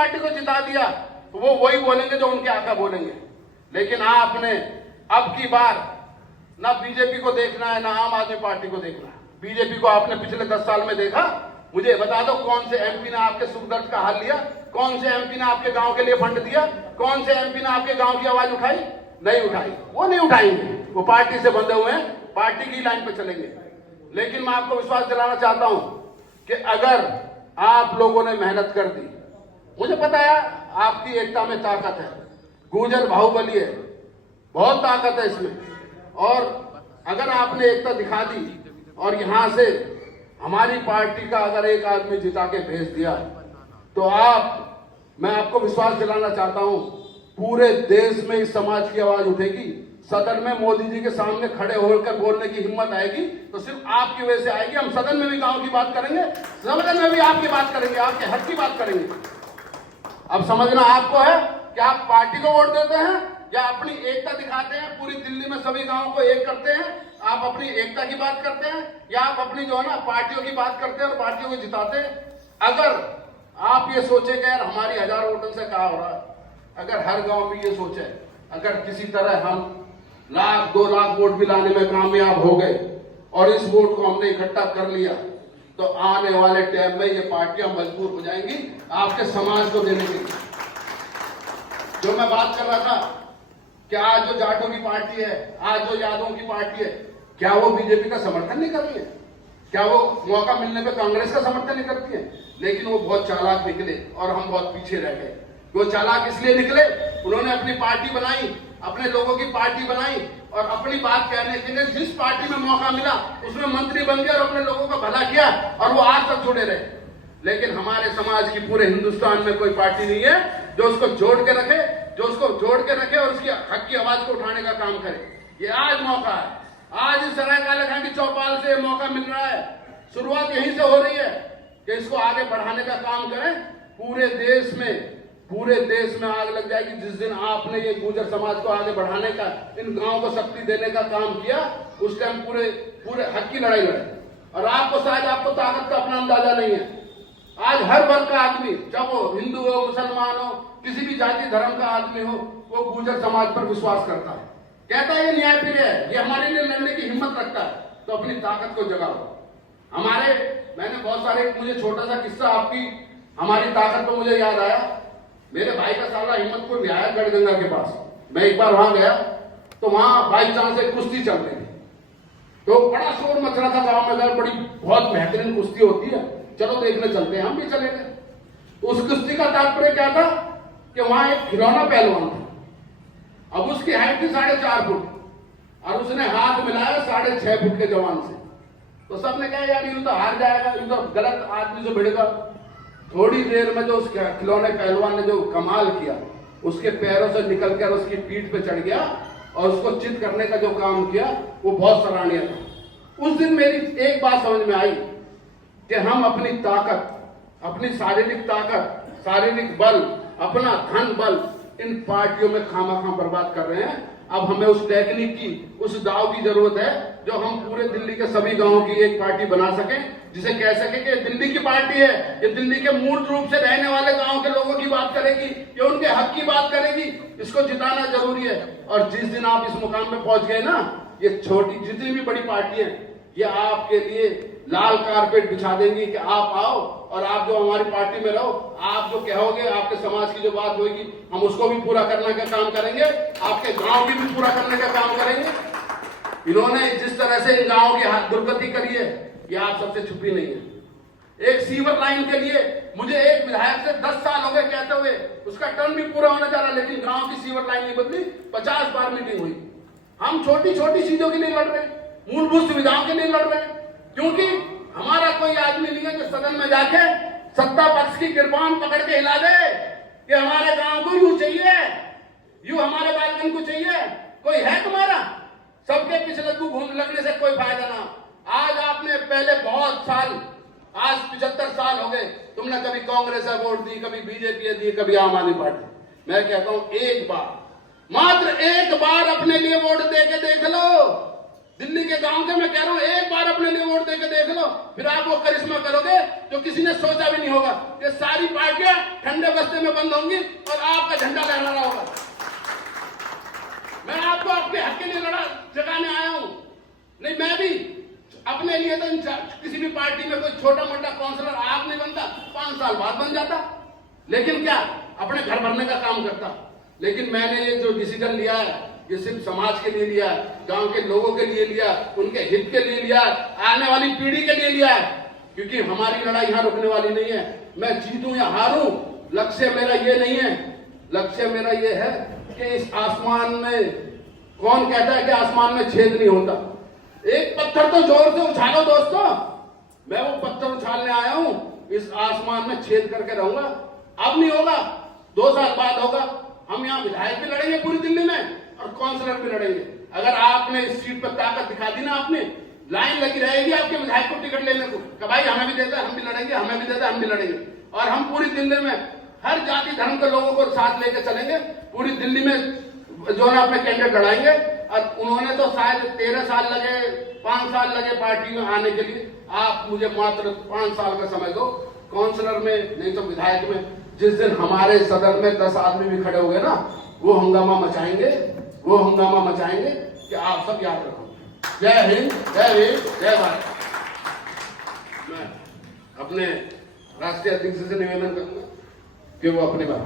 Party को जिता दिया तो वो वही बोलेंगे जो उनके आका बोलेंगे। लेकिन आपने अब की बार ना बीजेपी को देखना है ना आम आदमी पार्टी को देखना है। बीजेपी को आपने पिछले 10 साल में देखा, मुझे बता दो कौन से एमपी ने आपके सुख दर्द का हाल लिया, कौन से एमपी ने आपके गांव के लिए फंड दिया, कौन से एमपी ने आपके गांव की आवाज उठाई? नहीं उठाई, वो नहीं उठाएंगे, वो पार्टी से बंधे हुए हैं, पार्टी की लाइन पे चलेंगे। लेकिन मैं आपको विश्वास दिलाना चाहता हूं कि अगर आप लोगों ने मेहनत कर दी, मुझे पता है आपकी एकता में ताकत है, गुर्जर बाहुबली है, बहुत ताकत है इसमें, और अगर आपने एकता दिखा दी और यहां से हमारी पार्टी का अगर एक आदमी जिता के भेज दिया तो मैं आपको विश्वास दिलाना चाहता हूं पूरे देश में इस समाज की आवाज उठेगी। सदन में मोदी जी के सामने खड़े होकर बोलने की हिम्मत आएगी तो सिर्फ आपकी वजह से आएगी। हम सदन में भी गांव की बात करेंगे, सदन में भी आपकी बात करेंगे, आपके हक की बात करेंगे। अब समझना आपको है कि आप पार्टी को वोट देते हैं या अपनी एकता दिखाते हैं, पूरी दिल्ली में सभी गांवों को एक करते हैं, आप अपनी एकता की बात करते हैं, या आप अपनी जो है ना पार्टियों की बात करते हैं और पार्टियों को जिताते हैं। अगर आप ये सोचेंगे यार हमारी 1000 वोटों से क्या हो रहा है, अगर हर गांव में ये सोचे, अगर किसी तरह हम 1,00,000 2,00,000 वोट भी लाने में कामयाब हो गए और इस वोट को हमने इकट्ठा कर लिया तो आने वाले टाइम में ये पार्टियां मजबूर हो जाएंगी आपके समाज को देने के लिए। जो मैं बात कर रहा था कि आज जो जाटों की पार्टी है, आज जो यादवों की पार्टी है, क्या वो बीजेपी का समर्थन नहीं कर रही है? क्या वो मौका मिलने पे कांग्रेस का समर्थन नहीं करती है? लेकिन वो बहुत चालाक निकले और हम बहुत पीछे रह गए। वो चालाक इसलिए निकले, उन्होंने अपनी पार्टी बनाई, अपने लोगों की पार्टी बनाई और अपनी बात कहने के लिए जिस पार्टी में मौका मिला उसमें मंत्री बन गए और अपने लोगों का भला किया और वो आज तक जुड़े रहे। लेकिन हमारे समाज की पूरे हिंदुस्तान में कोई पार्टी नहीं है जो उसको जोड़ के रखे, जो उसको जोड़ के रखे और उसकी हक की आवाज को उठाने का काम करे। ये आज मौका है, आज इस सराय काले खान की चौपाल से मौका मिल रहा है। शुरुआत यहीं से हो रही है कि इसको आगे बढ़ाने का काम करें। पूरे देश में आग लग जाएगी जिस दिन आपने ये गुर्जर समाज को आगे बढ़ाने का, इन गांव को शक्ति देने का काम किया। उस टाइम पूरे हक की लड़ाई लड़े और आपको शायद आपको ताकत का अपना अंदाजा नहीं है। आज हर वर्ग का आदमी, चाहे वो हिंदू हो, मुसलमान हो, किसी भी जाति धर्म का आदमी हो, वो गुर्जर समाज पर विश्वास करता है, कहता है ये न्यायप्रिय है, ये हमारे लिए लड़ने की हिम्मत रखता है। तो अपनी ताकत को जगाओ। मैंने बहुत सारे, मुझे छोटा सा किस्सा आपकी हमारी ताकत को मुझे याद आया। मेरे भाई का साला हिम्मतपुर में आया गढ़गंगा के पास, मैं एक बार वहां गया तो वहां बाई चांस एक कुश्ती चल रही थी, तो बड़ा शोर मच रहा था गांव में, बड़ी बहुत बेहतरीन कुश्ती होती है, चलो देखने चलते हैं। हम भी चले गए। उस कुश्ती का तात्पर्य क्या था कि वहां एक खिलौना पहलवान था। अब उसकी हाइट थी 4.5 फुट और उसने हाथ मिलाया 6.5 फुट के जवान से। तो सबने कहा यार यूं तो हार जाएगा, यूं तो गलत आदमी से भिड़ेगा। थोड़ी देर में जो उस खिलौने पहलवान ने जो कमाल किया, उसके पैरों से निकल कर उसकी पीठ पे चढ़ गया और उसको चित करने का जो काम किया वो बहुत सराहनीय था। उस दिन मेरी एक बात समझ में आई कि हम अपनी ताकत, अपनी शारीरिक ताकत, शारीरिक बल, अपना धन बल इन पार्टियों में खामखा बर्बाद कर रहे हैं। अब हमें उस टेक्निक की, उस दाव की जरूरत है जो हम पूरे दिल्ली के सभी गांवों की एक पार्टी बना सकें, जिसे कह सके कि दिल्ली की पार्टी है, ये दिल्ली के मूल रूप से रहने वाले गांव के लोगों की बात करेगी, ये उनके हक की बात करेगी। इसको जिताना जरूरी है। और जिस दिन आप इस मुकाम पे पहुंच गए ना, ये छोटी जितनी भी बड़ी पार्टी है ये आपके लिए लाल कारपेट बिछा देंगी कि आप आओ और आप जो हमारी पार्टी में रहो, आप जो कहोगे, आपके समाज की जो बात होगी हम उसको भी पूरा करने का काम करेंगे, आपके गांव की भी पूरा करने का काम करेंगे। इन्होंने जिस तरह से इन गांवों की दुर्गति करी है ये आप सबसे छुपी नहीं है। एक सीवर लाइन के लिए मुझे एक विधायक से 10 साल हो गए कहते हुए, उसका टर्म भी पूरा होने जा रहा, लेकिन गांव की सीवर लाइन नहीं बदली। 50 बार मीटिंग हुई। हम छोटी छोटी चीजों के लिए लड़ रहे हैं, मूलभूत सुविधाओं के लिए लड़ रहे हैं, क्योंकि हमारा कोई आदमी नहीं है जो सदन में जाके सत्ता पक्ष की किरपान पकड़ के हिला दे कि हमारे गांव को यूं चाहिए, यूं हमारे बालकन को चाहिए। कोई है तुम्हारा? सबके पीछे लगने से कोई फायदा ना। आज आपने पहले बहुत साल, आज 75 साल हो गए, तुमने कभी कांग्रेस वोट दी, कभी बीजेपी दी, कभी आम आदमी पार्टी। मैं कहता हूं एक बार, मात्र एक बार अपने लिए वोट दे के देख लो। दिल्ली के गांव के मैं कह रहा हूं, एक बार अपने लिए वोट देकर देख लो, फिर आप वो करिश्मा करोगे जो किसी ने सोचा भी नहीं होगा। ये सारी पार्टियां ठंडे बस्ते में में बंद होंगी और आपका झंडा लहरा रहा होगा। मैं आपको आपके हक के लिए लड़ा जगाने आया हूं। नहीं, मैं भी अपने लिए तो किसी भी पार्टी में कोई छोटा मोटा काउंसलर आप नहीं बनता, 5 साल बाद बन जाता, लेकिन क्या अपने घर भरने का काम करता। लेकिन मैंने ये जो डिसीजन लिया है, ये सिर्फ समाज के लिए लिया है, गांव के लोगों के लिए लिया, उनके हित के लिए लिया, आने वाली पीढ़ी के लिए लिया है, क्योंकि हमारी लड़ाई यहां रुकने वाली नहीं है। मैं जीतूं या हारूं, लक्ष्य मेरा ये नहीं है। लक्ष्य मेरा ये है कि इस आसमान में, कौन कहता है कि आसमान में छेद नहीं होता? एक पत्थर तो जोर से उछालो दोस्तों। मैं वो पत्थर उछालने आया हूं, इस आसमान में छेद करके रहूंगा। अब नहीं होगा, 2 साल बाद होगा। हम यहाँ विधायक भी लड़ेंगे पूरी दिल्ली में और काउंसलर भी लड़ेंगे। अगर आपने इस सीट पर ताकत दिखा दी ना, आपने लाइन लगी रहेगी आपके विधायक को टिकट लेने को कि भाई हमें भी देता, हम भी लड़ेंगे, हमें भी देता, हम भी लड़ेंगे। और हम पूरी दिल्ली में हर जाति धर्म के लोगों को साथ लेकर चलेंगे। पूरी दिल्ली में जो है अपने कैंडिडेट लड़ाएंगे। और उन्होंने तो शायद 13 साल लगे, 5 साल लगे पार्टी में आने के लिए। आप मुझे मात्र 5 साल का समय दो, काउंसलर में नहीं तो विधायक में। जिस दिन हमारे सदन में 10 आदमी भी खड़े हो गए ना, वो हंगामा मचाएंगे कि आप सब याद रखो। जय हिंद, जय वीर, जय भारत। मैं अपने राष्ट्रीय अध्यक्ष से निवेदन करूंगा कि वो अपनी बात